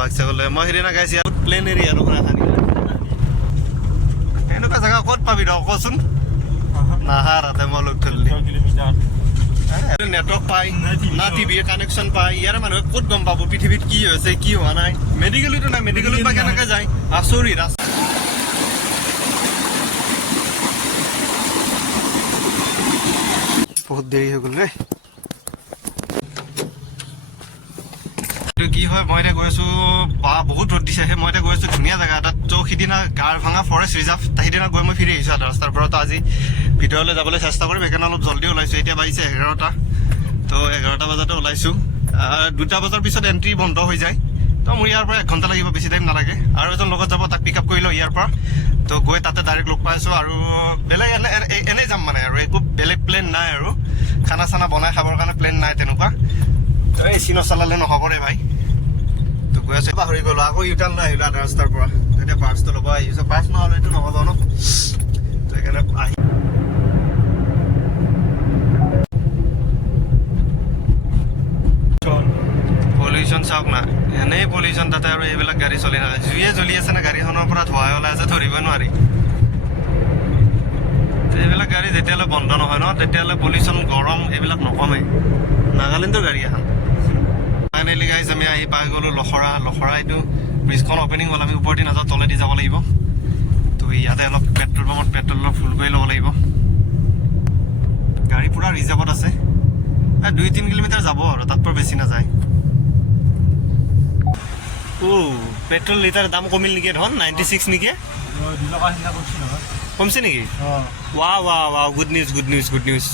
বাক্সাগলে মই সেইদিনা গাইছি প্লেন এৰিয়া আৰু খানি এনেকুৱা জেগা ক'ত পাবি ৰ কচোন নাহা ৰাতে মই লগ ধৰিলি নেটৱৰ্ক পাই না টিভিৰ কানেকশ্যন পাই ইয়াৰ মানুহে ক'ত গম পাব পৃথিৱীত কি হৈছে কি হোৱা নাই মেডিকেলতো নাই মেডিকেলত বা কেনেকৈ যায় আচৰিত বহুত দেৰি হৈ গ'ল দেই কি হয় মই এতিয়া গৈ আছো বা বহুত ৰ'দ দিছে মই এতিয়া গৈ আছো ধুনীয়া জেগা এটাত তো সিদিনা গাৰভাঙা ফৰেষ্ট ৰিজাৰ্ভ সিদিনা গৈ মই ফিৰি আহিছোঁ ৰাস্তাৰ পৰা তো আজি ভিতৰলৈ যাবলৈ চেষ্টা কৰিম সেইকাৰণে অলপ জল্দি ওলাইছোঁ এতিয়া বাজিছে 11টা তো 11টা বজাতে ওলাইছোঁ 2টা বজাৰ পিছত এণ্ট্ৰি বন্ধ হৈ যায় তো মোৰ ইয়াৰ পৰা 1 ঘণ্টা লাগিব বেছি টাইম নালাগে আৰু এজন লগত যাব তাক পিক আপ কৰি লওঁ ইয়াৰ পৰা তো গৈ তাতে ডাইৰেক্ট লগ পাই আছোঁ আৰু বেলেগ এনেই যাম মানে আৰু একো বেলেগ প্লেন নাই আৰু খানা চানা বনাই খাবৰ কাৰণে প্লেন নাই তেনেকুৱা এচি নচলালে নহ'ব ৰে ভাই তো গৈ আছোঁ পাহৰি গ'লোঁ আকৌ ইউটাৰ্ণ লৈ আহিলোঁ আধা ৰাস্তাৰ পৰা এতিয়া বাছটো ল'ব আহিছোঁ বাছ নহ'লে এইটো নহ'ব ন তো সেইকাৰণে আহি পলিউশ্যন চাওক না এনেই পলিউশ্যন তাতে আৰু এইবিলাক গাড়ী চলি থাকে জুয়ে জ্বলি আছে না গাড়ীখনৰ পৰা ধোঁৱা ওলাই আছে ধৰিব নোৱাৰি এইবিলাক গাড়ী যেতিয়ালৈ বন্ধ নহয় ন তেতিয়ালৈ পলিউশ্যন গৰম এইবিলাক নকমে নাগালেণ্ডৰ গাড়ী এখন ফাইনেলি গাইজ আমি আহি পাই গ'লোঁ লখৰা এইটো ব্ৰিজখন অপেনিং হ'ল আমি ওপৰেদি নাযাওঁ তলেদি যাব লাগিব তো ইয়াতে অলপ পেট্ৰল পাম্পত পেট্ৰল অলপ ফুল কৰি ল'ব লাগিব গাড়ী পূৰা ৰিজাৰ্ভত আছে 2-3 কিলোমিটাৰ যাব আৰু তাত পৰা বেছি নাযায় পেট্ৰল লিটাৰ দাম কমিল নেকি ধন 96 নেকি কমছে নেকি ৱা গুড নিউজ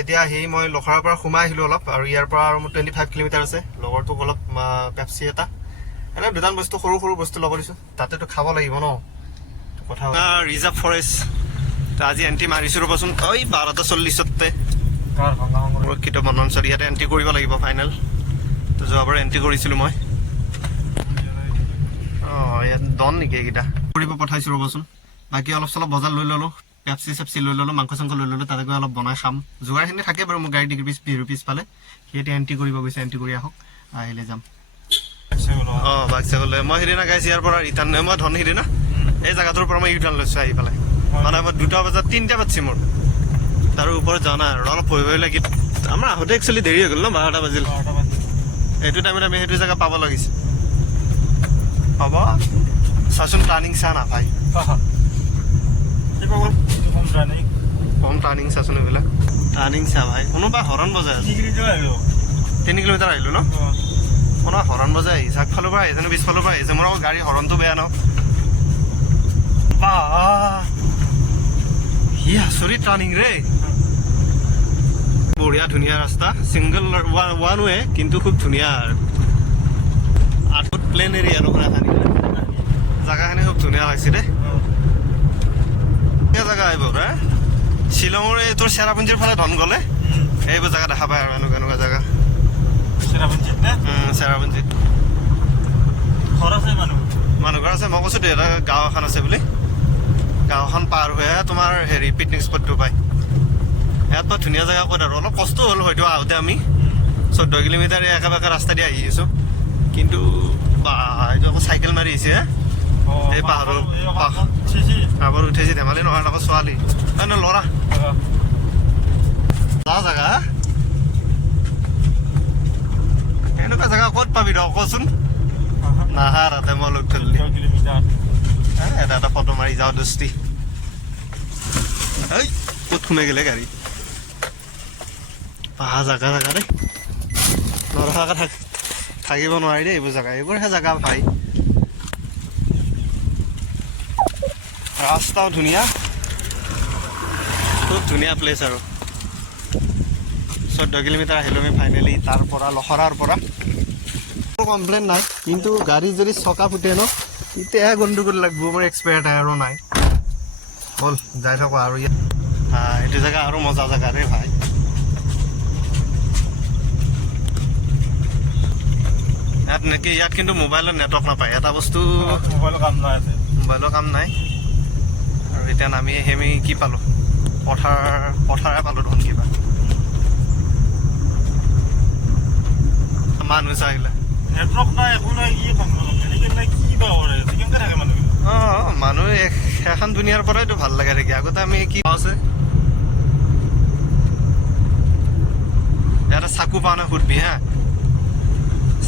এতিয়া আহি মই লখৰাৰ পৰা সোমাই আহিলোঁ অলপ আৰু ইয়াৰ পৰা আৰু মোৰ 25 কিলোমিটাৰ আছে লগৰটোক অলপ পেপচি এটা এনে দুটান বস্তু সৰু বস্তু ল'ব দিছোঁ তাতেতো খাব লাগিব ন কথা ৰিজাৰ্ভ ফৰেষ্ট আজি এণ্ট্ৰি মাৰিছোঁ ৰ'বচোন 12:40 সুৰক্ষিত বনাঞ্চল ইয়াতে এণ্ট্ৰি কৰিব লাগিব ফাইনেল তো যোৱাবাৰ এণ্ট্ৰি কৰিছিলোঁ মই ইয়াত ডন নেকি এইকেইটা কৰিব পঠাইছোঁ ৰ'বচোন বাকী অলপ চলপ বজাৰ লৈ ল'লোঁ পেপচি লৈ ল'লোঁ মাংস চাংস লৈ ল'লোঁ তাতে গৈ অলপ বনাই খাম যোগাৰখিনি থাকে বাৰু মোৰ গাড়ী বিহু পিছফালে সিহঁতে এণ্ট্ৰি কৰিব গৈছে এণ্ট্ৰি কৰি আহক আহিলে যাম বাক্সাগলে মই সেইদিনা গাইছোঁ ইয়াৰ পৰা ৰিটাৰ্ণ মই ধন সিদিনা এই জেগাটোৰ পৰা মই ইউটাৰ্ণ লৈছোঁ আহি পেলাই মানে মই 2টা বজাত 3টা বাজিছে মোৰ তাৰ ওপৰত যোৱা নাই আৰু অলপ ভয় লাগি আমাৰ আহোঁতে একচুৱেলি দেৰি হৈ গ'ল ন 12টা বাজিল সেইটো টাইমত আমি সেইটো জেগা পাব লাগিছে হ'ব চাচোন টাৰ্ণিং চা নাপায় কম টাৰ্ণিং চাচোন এইবিলাক টাৰ্ণিং চা ভাই কোনোবা হৰণ বজাই 3 কিলোমিটাৰ আহিলোঁ ন কোনোবা হৰণ বজাই আহিছে আগফালৰ পৰা আহিছে নে পিছফালৰ পৰা আহিছে মোৰ আকৌ গাড়ী হৰণটো বেয়া ন সি আচৰিত টাৰ্ণিং ৰে বঢ়িয়া ধুনীয়া ৰাস্তা ছিংগল ওৱান ৱে কিন্তু খুব ধুনীয়া আঠত প্লেন এৰিয়া আৰু খানি জেগাখিনি খুব ধুনীয়া লাগিছে দেই জেগা এইবোৰ শ্বিলঙৰ এই তোৰ চেৰাপুঞ্জীৰ ফালে ধন গ'লে এইবোৰ জেগা দেখা পায় আৰু এনেকুৱা জেগা চেৰাপুঞ্জীত মানুহ ঘৰ আছে মই কৈছোঁ দেই এটা গাঁও এখন আছে বুলি গাঁওখন পাৰ হৈহে তোমাৰ হেৰি পিকনিক স্পটটো পায় ইয়াত বৰ ধুনীয়া জেগা ক'ত আৰু অলপ কষ্ট হ'ল হয়তো আহোঁতে আমি 14 কিলোমিটাৰ একেবাৰে ৰাস্তা দি আহি আছোঁ কিন্তু এইটো আকৌ চাইকেল মাৰি আহিছে এই পাহাৰৰ উঠাইছে ধেমালি নহয় আকৌ ছোৱালী ল'ৰা যা জেগা এনেকুৱা জেগা ক'ত পাবি ৰ কচোন নাহা ৰাতে মই লগ ধৰিলি এটা ফটো মাৰি যাওঁ দস্তি ক'ত সোমাই গ'লে গাড়ী পাহাৰ জেগা দেই নৰখাকৈ থাকিব নোৱাৰি দেই এইবোৰ জেগা এইবোৰহে জেগা ভাই ৰাস্তাও ধুনীয়া খুব ধুনীয়া প্লেচ আৰু 14 কিলোমিটাৰ আহিলোঁ আমি ফাইনেলি তাৰ পৰা লখৰাৰ পৰা কমপ্লেইন নাই কিন্তু গাড়ী যদি চকা ফুটে ন তেতিয়াহে গণ্ডগোল লাগিব মোৰ এক্সপায়াৰ টায়াৰো নাই হ'ল যাই থাকোঁ আৰু ইয়াত এইটো জেগা আৰু মজা জেগা দেই ভাই ইয়াত কিন্তু মোবাইলত নেটৱৰ্ক নাপায় এটা বস্তু মোবাইলৰ কাম নাই আৰু এতিয়া নামি আমি কি পালোঁ পথাৰে পালোঁ দেখোন কিবা মানুহ চাহিলে নেটৱৰ্ক নাই একো নাই কি কাম মেডিকেল নাই কি বা কৰে কেনেকৈ থাকে মানুহ মানুহ এখন দুনিয়াৰ পৰাইতো ভাল লাগে থাকি আগতে আমি কি আছে ইয়াতে চাকু পাওঁ নে সুধবি হা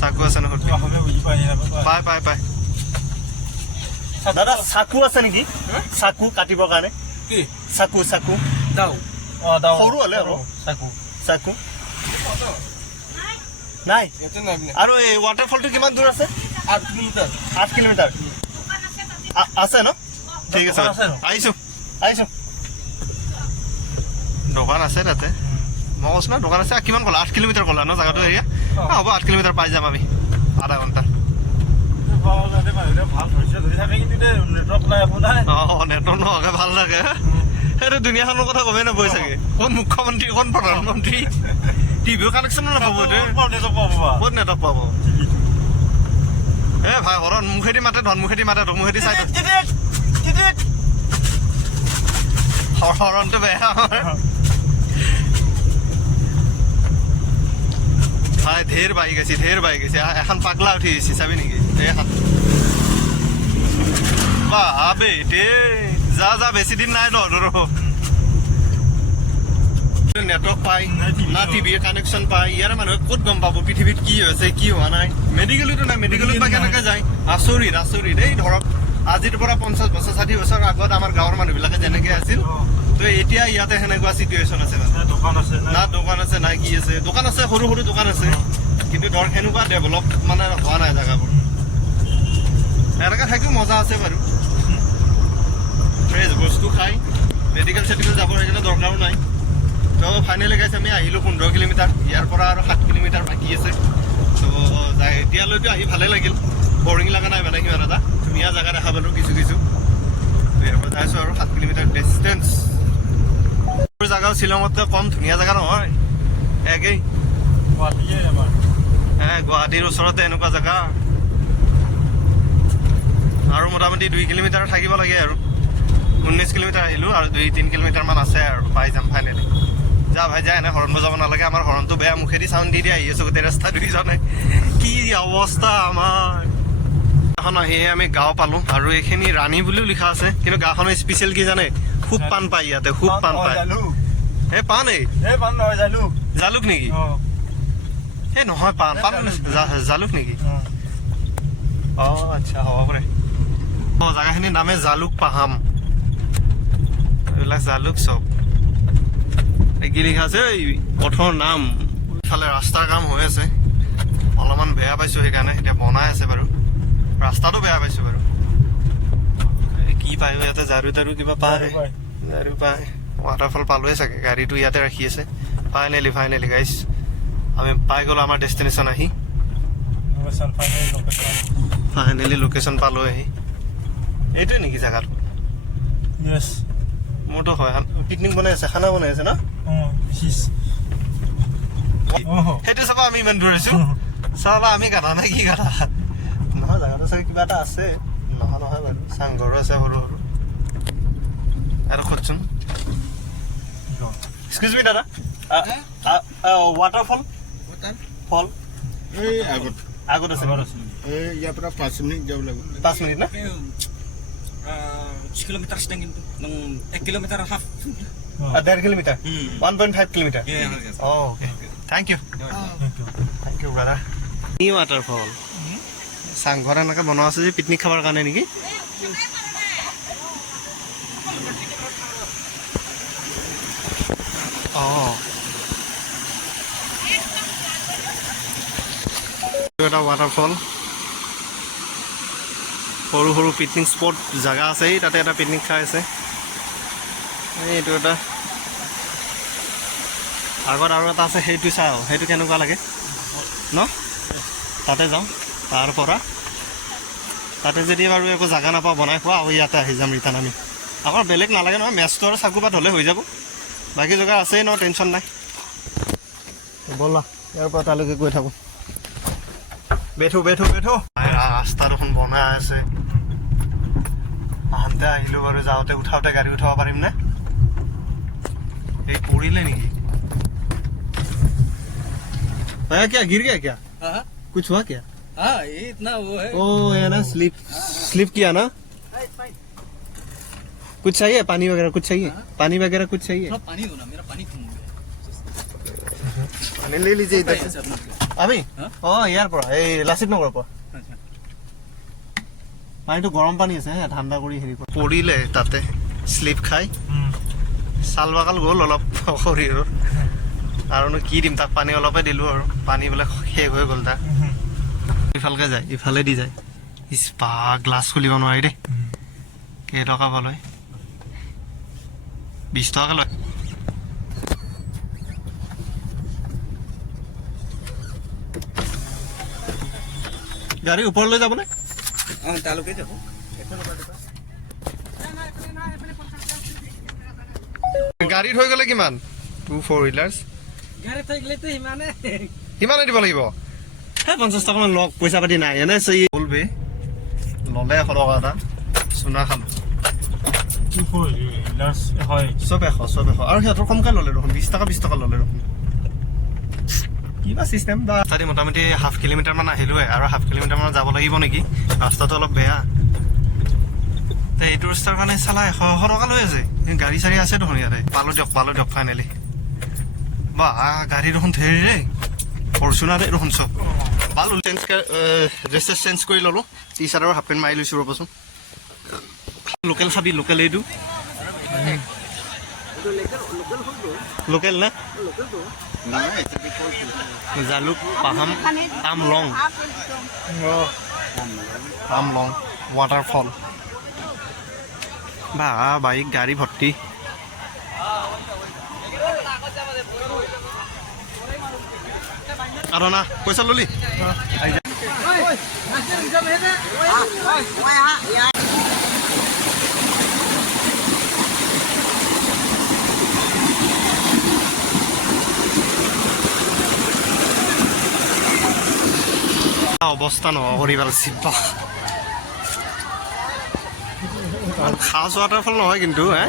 চাকু আছে নে সুধবি অসমীয়া বুজি পাই পাই পাই পাই দাদা চাকু আছে নেকি চাকু কাটিবৰ কাৰণে কি চাকু চাকু দাও দাও সৰু হ'লে হ'ব চাকু চাকু নাই ইয়াতে নাই আৰু এই ৱাটাৰফলটো কিমান দূৰ আছে 8 কিলোমিটাৰ 8 কিলোমিটাৰ আছে ন ঠিক আছে দোকান আছে ন? আহিছো আহিছোঁ দোকান আছে তাতে মই কৈছো না দোকান আছে কিমান ক'লা 8 কিলোমিটাৰ ক'লা ন জাগাটো এৰিয়া হ'ব 8 কিলোমিটাৰ পাই যাম আমি আধা ঘণ্টা ভাল হৈছে ধৰি থাকে কিন্তু নেটৱৰ্ক নাই একো নাই নেটৱৰ্ক নহকে ভাল লাগে সেইটো দুনিয়াখনৰ কথা গমেই নাপাই চাগে কোন মুখ্যমন্ত্ৰী কোন প্ৰধানমন্ত্ৰী টিভিৰ কানেকশ্যনো নাপাব ক'ত নেটৱৰ্ক পাব ভাই হৰণ মুখেদি মাতে ধনমুখেদি মাতে ধমুখেদি চাই হৰণটো বেয়া ভাই ঢেৰ বাইক আছে এখন পাগলা উঠি আহিছে চাবি নেকি এখন বাবে যা বেছি দিন নাই নেটৱৰ্ক পাই না টিভিৰ কানেকশ্যন পাই ইয়াৰ মানুহে ক'ত গম পাব পৃথিৱীত কি হৈছে কি হোৱা নাই মেডিকেলতো নাই মেডিকেলত বা কেনেকৈ যায় আচৰিত এই ধৰক আজিৰ পৰা 50 বছৰ 60 বছৰ আগত আমাৰ গাঁৱৰ মানুহবিলাকে যেনেকৈ আছিল তো এতিয়া ইয়াতে সেনেকুৱা চিটুৱেশ্যন আছে না দোকান আছে নাই কি আছে দোকান আছে সৰু সৰু দোকান আছে কিন্তু ধৰ সেনেকুৱা ডেভেলপ মানে হোৱা নাই জেগাবোৰ এনেকৈ থাকিও মজা আছে বাৰু ফ্ৰেছ বস্তু খাই মেডিকেল চেডিকেল যাব সেইকাৰণে দৰকাৰো নাই তো ফাইনেলি গাইছে আমি আহিলোঁ 15 কিলোমিটাৰ ইয়াৰ পৰা আৰু 7 কিলোমিটাৰ বাকী আছে তো এতিয়ালৈতো আহি ভালেই লাগিল বৰিং লগা নাই মানে কিমান এটা ধুনীয়া জেগা দেখা পালোঁ কিছু ইয়াৰ পৰা যাইছোঁ আৰু 7 কিলোমিটাৰ ডিষ্টেঞ্চ জেগাও শ্বিলঙতকৈ কম ধুনীয়া জেগা নহয় একেই গুৱাহাটীৰ ওচৰতে এনেকুৱা জেগা আৰু মোটামুটি 2 কিলোমিটাৰ থাকিব লাগে আৰু 19 কিলোমিটাৰ আহিলোঁ আৰু 2-3 কিলোমিটাৰমান আছে আৰু পাই যাম ফাইনেলি যা ভাই যায় এনে হৰণ বজাব নালাগে আমাৰ হৰণটো বেয়া মুখেদি চাউণ্ড দি আহি আছোঁ গোটেই ৰাস্তা দুইজনে কি অৱস্থা আমাৰ এখন আহিয়ে আমি গাঁও পালোঁ আৰু এইখিনি ৰাণী বুলিও লিখা আছে কিন্তু গাঁওখনৰ স্পেচিয়েল কি জানে খুব পাণ পায় ইয়াতে খুব পাণ পায় পাণ জালুক নেকি নহয় পাণ জালুক নেকি আচ্ছা হ'ব পাৰে জেগাখিনিৰ নামে জালুক পাহাম এইবিলাক জালুক চব কি লিখা আছে পথৰ নাম ইফালে ৰাস্তাৰ কাম হৈ আছে অলপমান বেয়া পাইছোঁ সেইকাৰণে এতিয়া বনাই আছে বাৰু ৰাস্তাটো বেয়া পাইছোঁ বাৰু কি পায় ইয়াতে ঝাৰু তাৰু কিবা পায় ঝাৰু পায় ৱাটাৰফল পালোৱে চাগে গাড়ীটো ইয়াতে ৰাখি আছে ফাইনেলি গাইছ আমি পাই গ'লোঁ আমাৰ ডেষ্টিনেশ্যন আহি ফাইনেলি লোকেশ্যন পালোঁ আহি এইটোৱে নেকি জেগাটো মোৰতো হয় পিকনিক বনাই আছে খানা বনাই আছে ন সেইটো চাবা আমি ইমান দূৰ আহিছোঁ চাবা আমি গাধা নাই কি গাধা নহয় জেগাটো চাগে কিবা এটা আছে নহয় বাৰু চাংঘৰো আছে সৰু আৰু খোজচোন এক্সকিউজ মি দাদা ৱাটাৰফল ফল আগত আছে ইয়াৰ পৰা 5 মিনিট যাব লাগিব 5 মিনিট না 1 kilometer sedang itu, 1 kilometer half. 1.5 kilometer, 1.5 kilometer. Oh, okay. Thank you, brother. New waterfall. Sanghor এনেকৈ বনোৱা আছে যে পিকনিক খাবৰ কাৰণে নেকি এটা ৱাটাৰফল সৰু সৰু পিকনিক স্পট জেগা আছে তাতে এটা পিকনিক খাই আছে এইটো এটা আগত আৰু এটা আছে সেইটো চাওঁ সেইটো কেনেকুৱা লাগে ন তাতে যাওঁ তাৰপৰা তাতে যদি বাৰু একো জেগা নাপাওঁ বনাই খোৱা আৰু ইয়াতে আহি যাম ৰিটাৰ্ণ আমি আমাৰ বেলেগ নালাগে নহয় মেচটো আৰু চাকুপাত হ'লে হৈ যাব বাকী জেগা আছেই ন টেনশ্যন নাই ব'লা ইয়াৰ পৰা তালৈকে গৈ থাকোঁ বেঠো ৰাস্তা দেখোন বনাই আছে আহোঁতে আহিলোঁ বাৰু যাওঁতে উঠাওঁতে গাড়ী উঠাব পাৰিম নে এই পৰিলে নেকি क्या गिर गया क्या कुछ हुआ क्या हाँ ये इतना वो है ओ है ना स्लिप किया ना कुछ चाहिए पानी वगैरह कुछ चाहिए पानी वगैरह कुछ चाहिए थोड़ा पानी दो ना मेरा पानी खत्म हो गया पानी ले लीजिए इधर है से सर मतलब আমি হা? ইয়াৰ পৰা এই লাচিত নগৰৰ পৰা अच्छा পানীটো গৰম পানী আছে হে ঠাণ্ডা কৰি হেৰি পৰিলে তাতে স্লিপ খাই ছাল বাকাল গ'ল অলপ শৰীৰৰ আৰুনো কি দিম তাক পানী অলপে দিলোঁ আৰু পানী বোলে শেষ হৈ গ'ল তাক ইফালকে যায় ইফালে দি যায় ইস্পা গ্লাছ খুলিব নোৱাৰি দেই কেইটকা পালয় 20 টকা লয় গাড়ী ওপৰলৈ যাবনে हाँ तालुके जाओ গাড়ীত হৈ গ'লে কিমান 2 4 गाड़ी तो लेते ही माने কিমানে দিব লাগিব হে 50 টকামান লওক পইচা পাতি নাই এনে চই বলবে ললে 100 টকা এটা সোনা খাম কি কৰিলি লাষ্ট হয় চব এশ আৰু সিহঁতৰ কমকৈ ল'লে দেখোন 20 টকা ল'লে দেখোন কিবা চিষ্টেম বা তাতে মোটামুটি হাফ কিলোমিটাৰ মান আহিলোৱে আৰু হাফ কিলোমিটাৰ মান যাব লাগিব নেকি ৰাস্তাটো অলপ বেয়া তে এইটো ৰাস্তাৰ কাৰণে চালা 100 টকা লৈ আছে গাড়ী চাৰি আছে দেখোন ইয়াতে পালো দিয়ক ফাইনেলি বা গাড়ী দেখোন ধেৰ ৰে ফৰ্চুনাৰ দেখোন চব পালো ড্ৰেছ চেঞ্জ কৰি ল'লো টি চাৰ্ট আৰু হাফ পেণ্ট মাৰি লৈছোঁ ৰ'বচোন লোকেল খাবি লোকেল এইটো লোকেল না জালুক পাহাম তামলং ৱাটাৰফল বা বাইক গাড়ী ভৰ্তি আৰু না পইচা ললি অৱস্থা নহয় কৰি পেলাইছি খাজ ৱাটাৰফল নহয় কিন্তু হে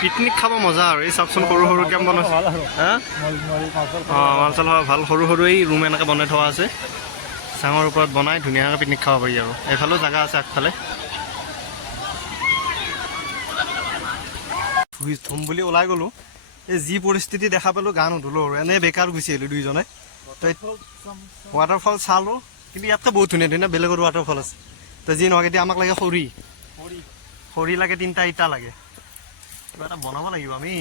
পিকনিক খাব মজা আৰু এই চাওকচোন সৰু সৰুকৈ বনাইছে হা অঁ মালচাল ভাল সৰু সৰু এই ৰুম এনেকৈ বনাই থোৱা আছে চাঙৰ ওপৰত বনাই ধুনীয়াকৈ পিকনিক খাব পাৰি আৰু এইফালেও জেগা আছে আগফালে ধুম বুলি ওলাই গ'লোঁ এই যি পৰিস্থিতি দেখা পালোঁ গা নুধুলোঁ আৰু এনেই বেকাৰ গুচি আহিলোঁ দুইজনে ৱাটাৰফল চালোঁ কিন্তু ইয়াতকৈ বহুত ধুনীয়া ধুনীয়া বেলেগৰ ৱাটাৰফল আছে তো যি নহয় এতিয়া আমাক লাগে খৰি লাগে 3টা ইটা লাগে কিবা এটা বনাব লাগিব আমি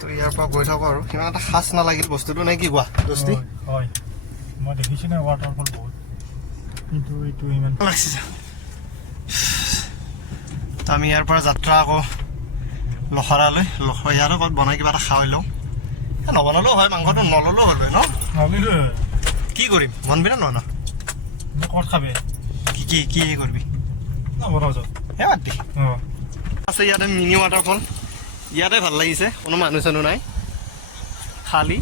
তো ইয়াৰ পৰা গৈ থাকোঁ আৰু সিমান এটা সাজ নালাগিল বস্তুটো নে কি কোৱা দোস্তি হয় মই দেখিছোঁ না ৱাটাৰফল বহুত কিন্তু এইটো ইমান লাগিছে তো আমি ইয়াৰ পৰা যাত্ৰা আকৌ লখৰালৈ ইয়াৰ ক'ত বনাই কিবা এটা খাই লওঁ নবনালেও হয় মাংসটো নল'লেও হ'ল ন নলিলো কি কৰিম বনবি না নহয় ক'ত খাবি কি কৰিবি নবনাও যা হে বাদ দি অঁ আছে ইয়াতে মিনি ৱাটাৰফল ইয়াতে ভাল লাগিছে কোনো মানুহ চানুহ নাই খালী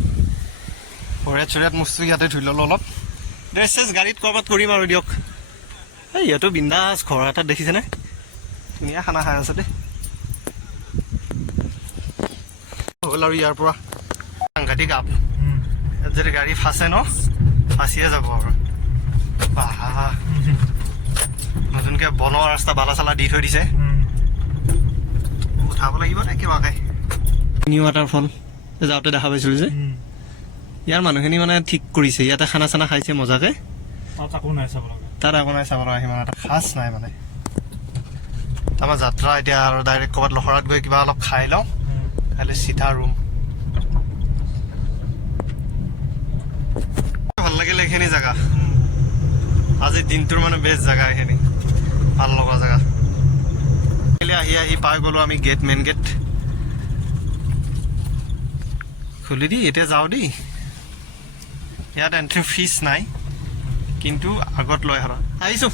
ভৰিয়াত চৰিয়াত মুচটো ইয়াতে ধুই ল'লোঁ অলপ ড্ৰেছ চেছ গাড়ীত ক'ৰবাত কৰিম আৰু দিয়ক এই ইয়াতো বিন্দাছ ঘৰ এটাত দেখিছেনে ধুনীয়া খানা খাই আছে দেই হ'ল আৰু ইয়াৰ পৰা সাংঘাতিক আপ ইয়াত যদি গাড়ী ফাঁচে ন ফাঁচিয়ে যাব আৰু বাহ নতুনকৈ বনোৱা ৰাস্তা বালা চালা দি থৈ দিছে উঠাব লাগিব নে কিবাকে নিউ ৱাটাৰফল যাওঁতে দেখা পাইছিলোঁ যে ইয়াৰ মানুহখিনি মানে ঠিক কৰিছে ইয়াতে খানা চানা খাইছে মজাকে তাত একো নাই চাব লগা তাত একো নাই চাব লগা সিমান এটা খাচ নাই মানে আমাৰ যাত্ৰা এতিয়া আৰু ডাইৰেক্ট ক'ৰবাত লখৰাত গৈ কিবা অলপ খাই লওঁ কাইলৈ চিধা ৰুম ভাল লাগিলে এইখিনি জেগা আজি দিনটোৰ মানে বেষ্ট জেগা এইখিনি ভাল লগা জেগা আহি পাই গ'লোঁ আমি গেট মেইন গেট খুলি দি এতিয়া যাওঁ দেই ইয়াত এণ্ট্ৰি ফিজ নাই কিন্তু আগত লৈ আৰু আহিছোঁ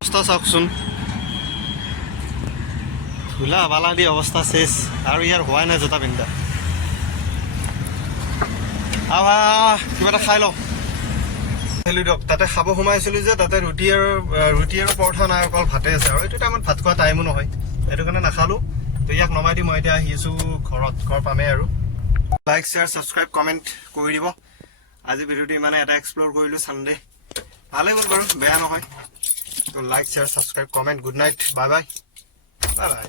অৱস্থা চাওকচোন ধূলা বালা দি অৱস্থা চেচ আৰু ইয়াৰ হোৱাই নাই জোতা পিন্ধা কিবা এটা খাই লওঁ দিয়ক তাতে খাব সোমাইছিলো যে তাতে ৰুটি আৰু পৰঠা নাই, অকল ভাতে আছে আৰু এইটো টাইমত ভাত খোৱা টাইমো নহয়, সেইটো কাৰণে নাখালো। তো ইয়াক নমাই দি মই এতিয়া আহি আছো ঘৰ পামেই আৰু। লাইক শ্বেয়াৰ ছাবস্ক্ৰাইব কমেণ্ট কৰি দিব। আজি ভিডিঅ'টো ইমানে এটা এক্সপ্ল'ৰ কৰিলো ছানডে, ভালে গ'ল বাৰু, বেয়া নহয়। তো like share subscribe comment, good night, bye bye bye bye.